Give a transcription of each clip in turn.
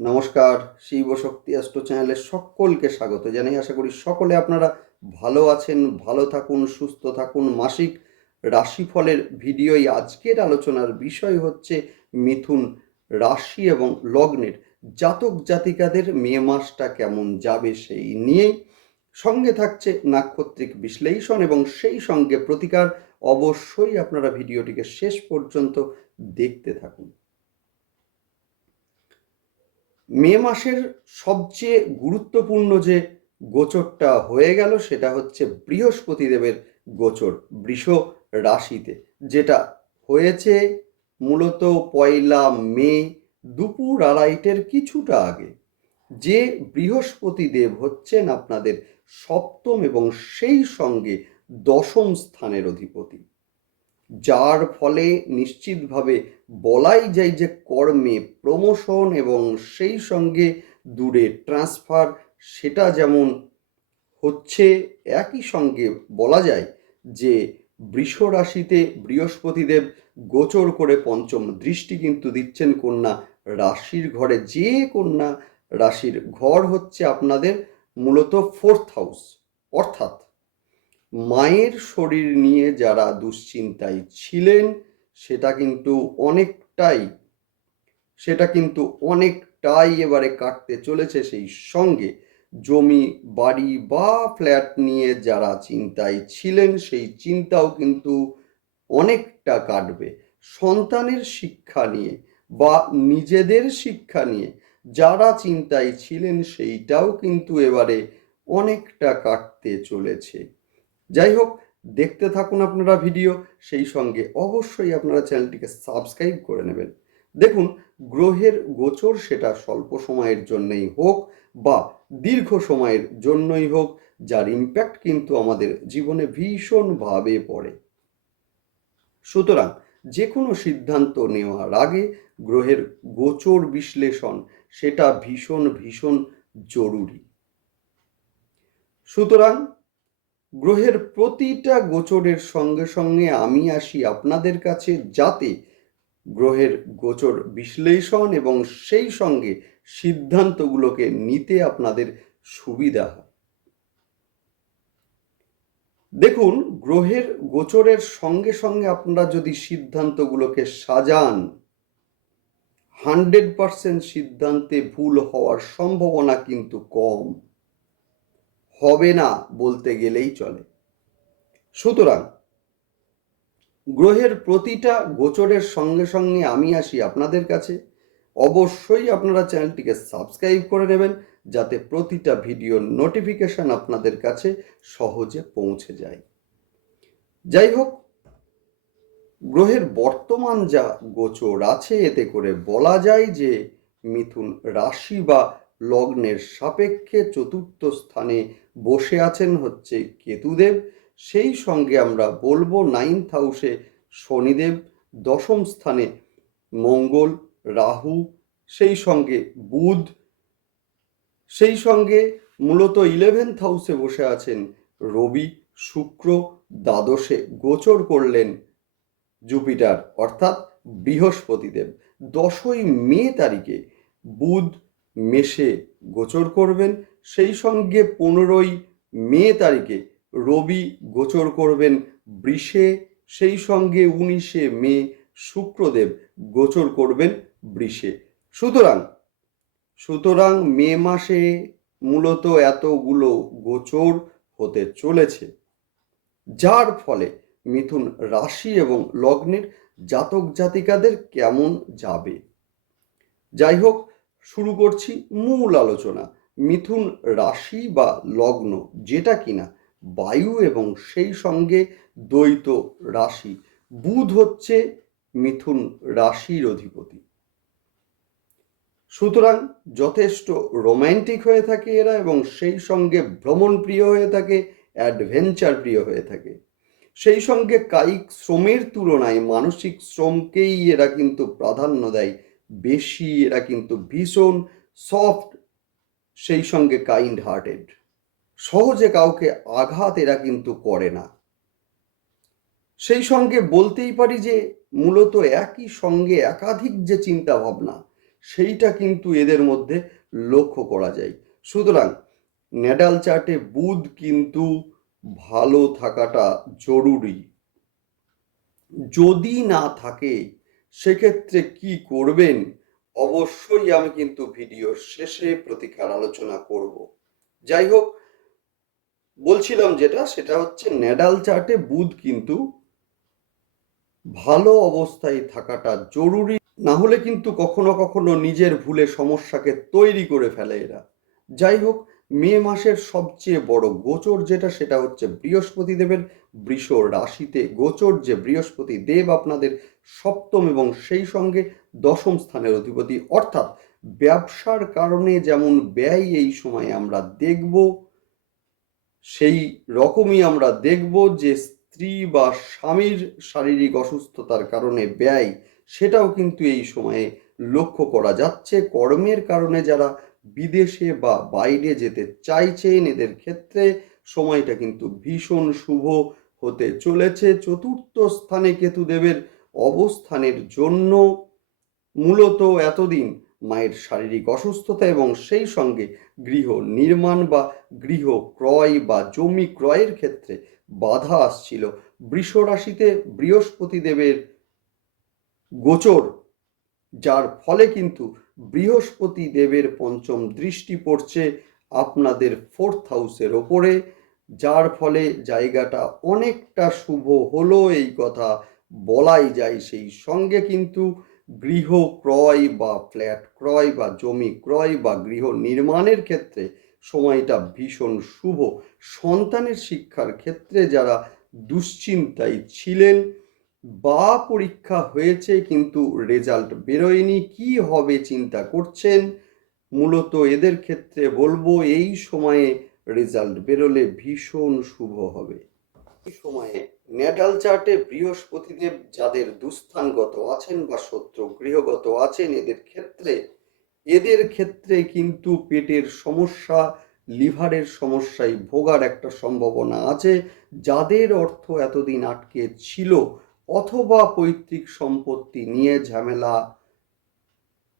নমস্কার, শিব শক্তি অ্যাস্ট্রো চ্যানেলে সকলকে স্বাগত জানাই। আশা করি সকলে আপনারা ভালো আছেন, ভালো থাকুন, সুস্থ থাকুন। মাসিক রাশিফলের ভিডিওই আজকের আলোচনার বিষয় হচ্ছে মিথুন রাশি এবং লগ্নের জাতক জাতিকাদের মে মাসটা কেমন যাবে সেই নিয়েই। সঙ্গে থাকছে নাক্ষত্রিক বিশ্লেষণ এবং সেই সঙ্গে প্রতিকার। অবশ্যই আপনারা ভিডিওটিকে শেষ পর্যন্ত দেখতে থাকুন। মে মাসের সবচেয়ে গুরুত্বপূর্ণ যে গোচরটা হয়ে গেল সেটা হচ্ছে বৃহস্পতি দেবের গোচর, বৃষ রাশিতে, যেটা হয়েছে মূলত পয়লা মে দুপুর আড়াইটের কিছুটা আগে। যে বৃহস্পতি দেব হচ্ছেন আপনাদের সপ্তম এবং সেই সঙ্গে দশম স্থানের অধিপতি। যার ফলে নিশ্চিতভাবে বলাই যায় যে কর্মে প্রমোশন এবং সেই সঙ্গে দূরে ট্রান্সফার, সেটা যেমন হচ্ছে, একই সঙ্গে বলা যায় যে বৃষ রাশিতে বৃহস্পতিদেব গোচর করে পঞ্চম দৃষ্টি কিন্তু দিচ্ছেন কন্যা রাশির ঘরে। যে কন্যা রাশির ঘর হচ্ছে আপনাদের মূলত ফোর্থ হাউস অর্থাৎ মায়ের শরীর নিয়ে যারা দুশ্চিন্তায় ছিলেন, সেটা কিন্তু অনেকটাই, সেটা কিন্তু অনেকটাই এবারে কাটতে চলেছে সেই সঙ্গে। জমি, বাড়ি বা ফ্ল্যাট নিয়ে যারা চিন্তায় ছিলেন, সেই চিন্তাও কিন্তু অনেকটা কাটবে। সন্তানের শিক্ষা নিয়ে বা নিজেদের শিক্ষা নিয়ে যারা চিন্তায় ছিলেন, সেইটাও কিন্তু এবারে অনেকটা কাটতে চলেছে। যাই হোক দেখতে থাকুন আপনারা ভিডিও, সেই সঙ্গে অবশ্যই আপনারা চ্যানেলটিকে সাবস্ক্রাইব করে নেবেন। দেখুন, গ্রহের গোচর সেটা স্বল্প সময়ের জন্যই হোক বা দীর্ঘ সময়ের জন্যই হোক, যার ইম্প্যাক্ট কিন্তু আমাদের জীবনে ভীষণভাবে পড়ে। সুতরাং যে কোনো সিদ্ধান্ত নেওয়ার আগে গ্রহের গোচর বিশ্লেষণ সেটা ভীষণ ভীষণ জরুরি। সুতরাং গ্রহের প্রতিটা গোচরের সঙ্গে সঙ্গে আমি আসি আপনাদের কাছে যাতে গ্রহের গোচর বিশ্লেষণ এবং সেই সঙ্গে সিদ্ধান্তগুলোকে নিতে আপনাদের সুবিধা হয়। দেখুন, গ্রহের গোচরের সঙ্গে সঙ্গে আপনারা যদি সিদ্ধান্তগুলোকে সাজান, হান্ড্রেড পারসেন্ট সিদ্ধান্তে ভুল হওয়ার সম্ভাবনা কিন্তু কম। হবে না বলতে গেলেই চলে। সুতরাং গ্রহের প্রতিটা গোচরের সঙ্গে সঙ্গে আমি আসি আপনাদের কাছে। অবশ্যই আপনারা চ্যানেলটিকে সাবস্ক্রাইব করে নেবেন যাতে প্রতিটা ভিডিওর নোটিফিকেশন আপনাদের কাছে সহজে পৌঁছে যায়। যাই হোক, গ্রহের বর্তমান যা গোচর আছে, এতে করে বলা যায় যে মিথুন রাশি বা লগ্নের সাপেক্ষে চতুর্থ স্থানে বসে আছেন হচ্ছে কেতুদেব। সেই সঙ্গে আমরা বলব নাইন্থ হাউসে শনিদেব, দশম স্থানে মঙ্গল, রাহু, সেই সঙ্গে বুধ, সেই সঙ্গে মূলত ইলেভেন্থ হাউসে বসে আছেন রবি, শুক্র, দ্বাদশে গোচর করলেন জুপিটার, অর্থাৎ বৃহস্পতিদেব। দশই মে তারিখে বুধ মেষে গোচর করবেন। সেই সঙ্গে পনেরোই মে তারিখে রবি গোচর করবেন বৃষে। সেই সঙ্গে উনিশে মে শুক্রদেব গোচর করবেন বৃষে। সুতরাং সুতরাং মে মাসে মূলত এতগুলো গোচর হতে চলেছে। যার ফলে মিথুন রাশি এবং লগ্নের জাতক জাতিকাদের কেমন যাবে? যাই হোক শুরু করছি মূল আলোচনা। মিথুন রাশি বা লগ্ন, যেটা কিনা বায়ু এবং সেই সঙ্গে দ্বৈত রাশি। বুধ হচ্ছে মিথুন রাশির অধিপতি। সুতরাং যথেষ্ট রোম্যান্টিক হয়ে থাকে এরা এবং সেই সঙ্গে ভ্রমণ প্রিয় হয়ে থাকে অ্যাডভেঞ্চার প্রিয় হয়ে থাকে। সেই সঙ্গে কায়িক শ্রমের তুলনায় মানসিক শ্রমকেই এরা কিন্তু প্রাধান্য দেয় বেশি, এরা কিন্তু ভীষণ সফট সেই সঙ্গে কাইন্ড হার্টেড সহজে কাউকে আঘাত এরা কিন্তু করে না। সেই সঙ্গে বলতেই পারি যে, মূলত একই সঙ্গে একাধিক যে চিন্তা ভাবনা সেইটা কিন্তু এদের মধ্যে লক্ষ্য করা যায়। সুতরাং নেডাল চার্টে বুধ কিন্তু ভালো থাকাটা জরুরি। যদি না থাকে সেক্ষেত্রে কি করবেন? অবশ্যই আমি কিন্তু ভিডিওর শেষে প্রতিকার আলোচনা করব। যাই হোক, বলছিলাম যেটা, সেটা হচ্ছে নেডাল চার্টে বুধ কিন্তু ভালো অবস্থায় থাকাটা জরুরি। না হলে কিন্তু কখনো কখনো নিজের ভুলে সমস্যাকে তৈরি করে ফেলে এরা। যাই হোক, মে মাসের সবচেয়ে বড় গোচর যেটা, সেটা হচ্ছে বৃহস্পতি দেবের বৃষ রাশিতে। গোচর যে বৃহস্পতি দেব আপনাদের সপ্তম এবং সেই সঙ্গে দশম স্থানের অধিপতি। অর্থাৎ ব্যবসার কারণে যেমন ব্যয় এই সময়ে আমরা দেখব, সেই রকমই আমরা দেখব যে স্ত্রী বা স্বামীর শারীরিক অসুস্থতার কারণে ব্যয়, সেটাও কিন্তু এই সময়ে লক্ষ্য করা যাচ্ছে। কর্মের কারণে যারা বিদেশে বা বাইরে যেতে চাইছেন, এদের ক্ষেত্রে সময়টা কিন্তু ভীষণ শুভ হতে চলেছে। চতুর্থ স্থানে কেতুদেবের অবস্থানের জন্য মূলত এতদিন মায়ের শারীরিক অসুস্থতা এবং সেই সঙ্গে গৃহ নির্মাণ বা গৃহ ক্রয় বা জমি ক্রয়ের ক্ষেত্রে বাধা আসছিল। বৃষ রাশিতে বৃহস্পতি দেবের গোচর, যার ফলে কিন্তু বৃহস্পতি দেবের পঞ্চম দৃষ্টি পড়ছে আপনাদের ফোর্থ হাউসের ওপরে, যার ফলে জায়গাটা অনেকটা শুভ হলো এই কথা বলাই যায় সেই সঙ্গে কিন্তু গৃহ ক্রয় বা ফ্ল্যাট ক্রয় বা জমি ক্রয় বা গৃহ নির্মাণের ক্ষেত্রে সময়টা ভীষণ শুভ। সন্তানের শিক্ষার ক্ষেত্রে যারা দুশ্চিন্তায় ছিলেন, বা পরীক্ষা হয়েছে কিন্তু রেজাল্ট বেরোয়নি, কি হবে চিন্তা করছেন? মূলত এদের ক্ষেত্রে বলব এই সময়ে রেজাল্ট বেরোলে ভীষণ শুভ হবে। এই সময়ে নেটাল চার্টে বৃহস্পতিদেব যাদের দুস্থানগত আছেন বা শত্রু গৃহগত আছেন এদের ক্ষেত্রে এদের ক্ষেত্রে কিন্তু পেটের সমস্যা, লিভারের সমস্যায় ভোগার একটা সম্ভাবনা আছে। যাদের অর্থ এতদিন আটকে ছিল, অথবা পৈতৃক সম্পত্তি নিয়ে ঝামেলা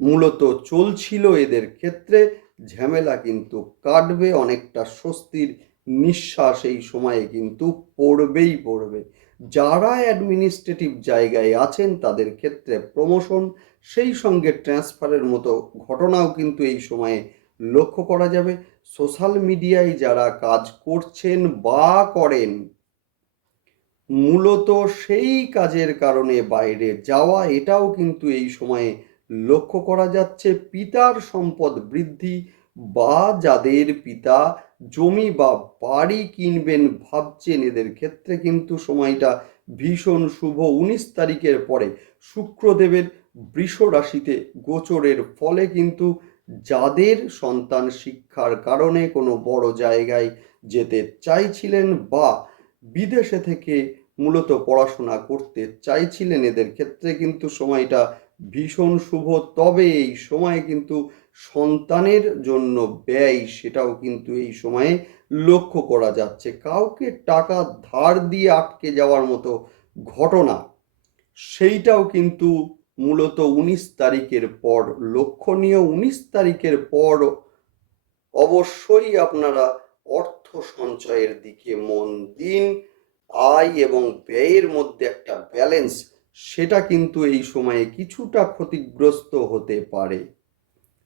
মূলত চলছিল এদের ক্ষেত্রে, ঝামেলা কিন্তু কাটবে, অনেকটা স্বস্তির নিঃশ্বাস এই সময়ে কিন্তু পড়বেই পড়বে। যারা অ্যাডমিনিস্ট্রেটিভ জায়গায় আছেন, তাদের ক্ষেত্রে প্রমোশন সেই সঙ্গে ট্রান্সফারের মতো ঘটনাও কিন্তু এই সময়ে লক্ষ্য করা যাবে। সোশ্যাল মিডিয়ায় যারা কাজ করছেন বা করেন, মূলত সেই কাজের কারণে বাইরে যাওয়া, এটাও কিন্তু এই সময়ে লক্ষ্য করা যাচ্ছে। পিতার সম্পদ বৃদ্ধি বা যাদের পিতা জমি বা বাড়ি কিনবেন ভাবছেন, এদের ক্ষেত্রে কিন্তু সময়টা ভীষণ শুভ। উনিশ তারিখের পরে শুক্রদেবের বৃষ রাশিতে গোচরের ফলে কিন্তু যাদের সন্তান শিক্ষার কারণে কোনো বড় জায়গায় যেতে চাইছিলেন বা বিদেশে থেকে মূলত পড়াশোনা করতে চাইছিলেন, এদের ক্ষেত্রে কিন্তু সময়টা ভীষণ শুভ, তবে এই সময়ে কিন্তু সন্তানের জন্য ব্যয় সেটাও কিন্তু এই সময়ে লক্ষ্য করা যাচ্ছে। কাউকে টাকা ধার দিয়ে আটকে যাওয়ার মতো ঘটনা, সেইটাও কিন্তু মূলত উনিশ তারিখের পর। লক্ষণীয় উনিশ তারিখের পর অবশ্যই আপনারা অর্থ সঞ্চয়ের দিকে মন দিন। আয় এবং ব্যয়ের মধ্যে একটা ব্যালেন্স সেটা কিন্তু এই সময়ে কিছুটা ক্ষতিগ্রস্ত হতে পারে।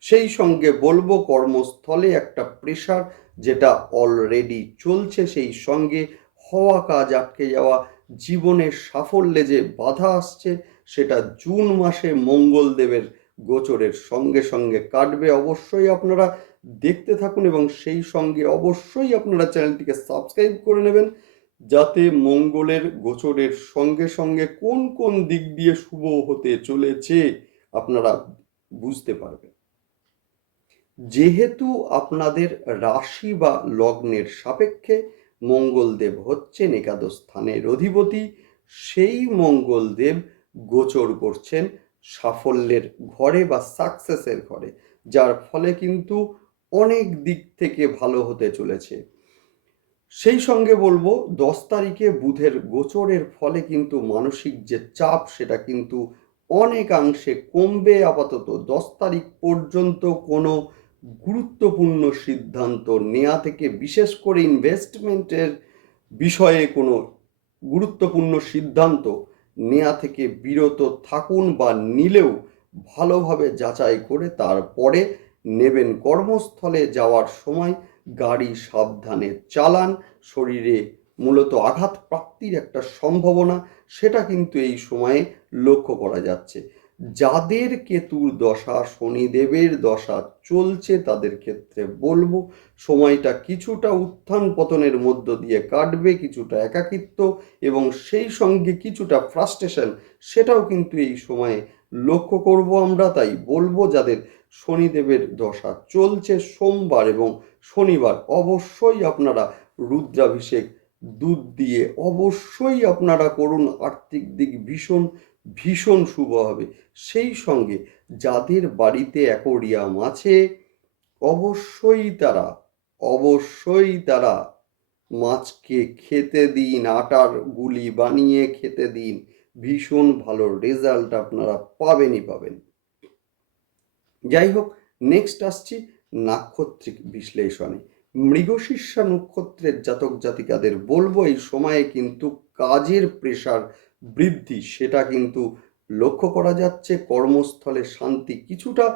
সেই সঙ্গে বলব কর্মস্থলে একটা প্রেশার যেটা অলরেডি চলছে, সেই সঙ্গে হওয়া কাজ আটকে যাওয়া, জীবনের সাফল্যে যে বাধা আসছে, সেটা জুন মাসে মঙ্গলদেবের গোচরের সঙ্গে সঙ্গে কাটবে। অবশ্যই আপনারা দেখতে থাকুন এবং সেই সঙ্গে অবশ্যই আপনারা চ্যানেলটিকে সাবস্ক্রাইব করে নেবেন। যাতে মঙ্গলের গোচরের সঙ্গে সঙ্গে কোন কোন দিক দিয়ে শুভ হতে চলেছে আপনারা বুঝতে পারবেন। যেহেতু আপনাদের রাশি বা লগ্নের সাপেক্ষে মঙ্গলদেব হচ্ছেন একাদশ স্থানের অধিপতি, সেই মঙ্গলদেব গোচর করছেন সাফল্যের ঘরে বা সাকসেসের ঘরে, যার ফলে কিন্তু অনেক দিক থেকে ভালো হতে চলেছে। সেই সঙ্গে বলব, দশ তারিখে বুধের গোচরের ফলে কিন্তু মানসিক যে চাপ, সেটা কিন্তু অনেকাংশে কমবে আপাতত। দশ তারিখ পর্যন্ত কোনো গুরুত্বপূর্ণ সিদ্ধান্ত নেওয়া থেকে বিশেষ করে ইনভেস্টমেন্টের বিষয়ে কোনো গুরুত্বপূর্ণ সিদ্ধান্ত নেওয়া থেকে বিরত থাকুন বা নিলেও ভালোভাবে যাচাই করে তারপরে নেবেন। কর্মস্থলে যাওয়ার সময় গাড়ি সাবধানে চালান, শরীরে মূলত আঘাত প্রাপ্তির একটা সম্ভাবনা, সেটা কিন্তু এই সময়ে লক্ষ্য করা যাচ্ছে। যাদের কেতুর দশা, শনিদেবের দশা চলছে, তাদের ক্ষেত্রে বলব, সময়টা কিছুটা উত্থান পতনের মধ্য দিয়ে কাটবে, কিছুটা একাকিত্ব এবং সেই সঙ্গে কিছুটা ফ্রাস্ট্রেশন, সেটাও কিন্তু এই সময়ে লক্ষ্য করব আমরা, তাই বলব যাদের শনিদেবের দশা। চলছে সোমবার এবং শনিবার। অবশ্যই আপনারা রুদ্রাভিষেক, দুধ দিয়ে অবশ্যই আপনারা করুন। আর্থিক দিক ভীষণ ভীষণ শুভ হবে। সেই সঙ্গে যাদের বাড়িতে অ্যাকোরিয়াম আছে, অবশ্যই তারা অবশ্যই তারা মাছকে খেতে দিন, আটার গুলি বানিয়ে খেতে দিন। ভীষণ ভালো রেজাল্ট আপনারা পাবেনই পাবেন। যাই হোক নেক্সট আসছি নাক্ষত্রিক বিশ্লেষণে। মৃগশিষ্যা নক্ষত্রের জাতক জাতিকাদের বলব, এই সময়ে কিন্তু কাজের প্রেশার বৃদ্ধি, সেটা কিন্তু লক্ষ্য করা যাচ্ছে, কর্মস্থলে শান্তি কিছুটা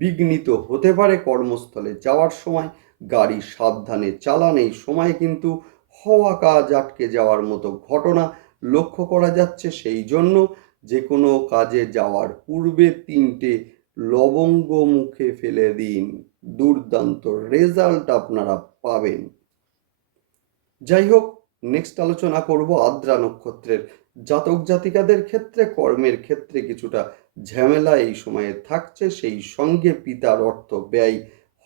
বিঘ্নিত হতে পারে কর্মস্থলে যাওয়ার সময়। গাড়ি সাবধানে চালান, এই সময় কিন্তু হওয়া কাজ আটকে যাওয়ার মতো ঘটনা লক্ষ্য করা যাচ্ছে। সেই জন্য যে কোনো কাজে যাওয়ার পূর্বে তিনটে লবঙ্গ মুখে ফেলে দিন, দুর্দান্ত রেজাল্ট আপনারা পাবেন। যাই হোক নেক্সট আলোচনা করব আদ্রা নক্ষত্রের। জাতক জাতিকাদের ক্ষেত্রে, কর্মের ক্ষেত্রে কিছুটা ঝামেলা এই সময়ে থাকছে, সেই সঙ্গে পিতার অর্থ ব্যয়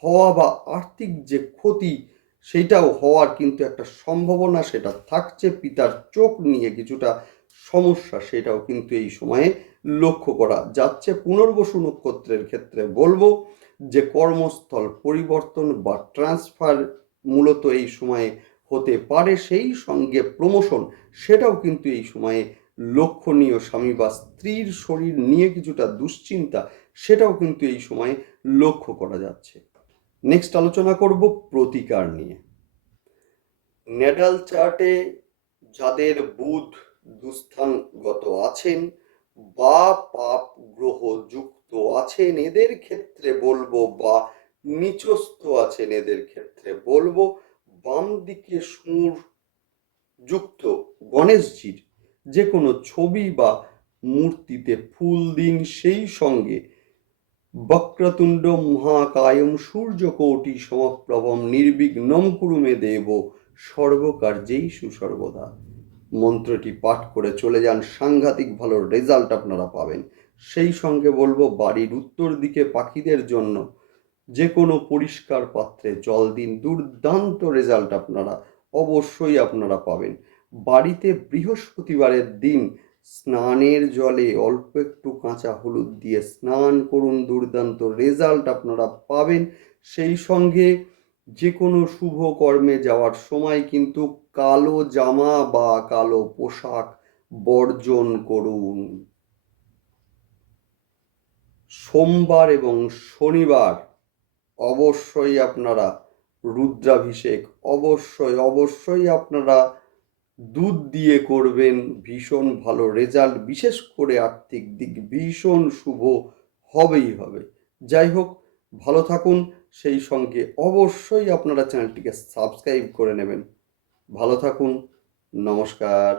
হওয়া বা আর্থিক যে ক্ষতি, সেটাও হওয়ার কিন্তু একটা সম্ভাবনা সেটা থাকছে। পিতার চোখ নিয়ে কিছুটা সমস্যা, সেটাও কিন্তু এই সময়ে লক্ষ্য করা যাচ্ছে পুনর্বসু নক্ষত্রের ক্ষেত্রে। বলব যে কর্মস্থল পরিবর্তন বা ট্রান্সফার মূলত এই সময়ে হতে পারে, সেই সঙ্গে প্রমোশন, সেটাও কিন্তু এই সময়ে লক্ষণীয়। স্বামী বা স্ত্রীর শরীর নিয়ে কিছুটা দুশ্চিন্তা, সেটাও কিন্তু এই সময়ে লক্ষ্য করা যাচ্ছে। নেক্সট আলোচনা করব প্রতিকার নিয়ে। নেডাল চার্টে যাদের বুধ দুস্থানগত আছেন বা পাপ গ্রহ যুক্ত আছেন এদের ক্ষেত্রে বলব বা নিচস্থ আছেন এদের ক্ষেত্রে বলব বাম দিকে সুর যুক্ত গণেশজির যে কোনো ছবি বা মূর্তিতে ফুল দিন, সেই সঙ্গে বক্রতুণ্ড, মহাকায়ম, সূর্যকোটি, সমপ্রভম, নির্বিঘ্নম কুরুমে দেব, সর্বকার্যেই সুসর্বদা। মন্ত্রটি পাঠ করে চলে যান। সাংঘাতিক ভালো রেজাল্ট আপনারা পাবেন। সেই সঙ্গে বলব, বাড়ির উত্তর দিকে পাখিদের জন্য যে কোনো পরিষ্কার পাত্রে জল দিন। দুর্দান্ত রেজাল্ট আপনারা, অবশ্যই আপনারা পাবেন। বাড়িতে বৃহস্পতিবারের দিন স্নানের জলে অল্প একটু কাঁচা হলুদ দিয়ে স্নান করুন। দুর্দান্ত রেজাল্ট আপনারা পাবেন। সেই সঙ্গে যে কোনো শুভ কর্মে যাওয়ার সময় কিন্তু কালো জামা বা কালো পোশাক বর্জন করুন। সোমবার এবং শনিবার অবশ্যই আপনারা রুদ্রাভিষেক, অবশ্যই অবশ্যই আপনারা দুধ দিয়ে করবেন। ভীষণ ভালো রেজাল্ট, বিশেষ করে আর্থিক দিক ভীষণ শুভ হবেই হবে। যাই হোক, ভালো থাকুন। সেই সঙ্গে অবশ্যই আপনারা চ্যানেলটিকে সাবস্ক্রাইব করে নেবেন। ভালো থাকুন নমস্কার।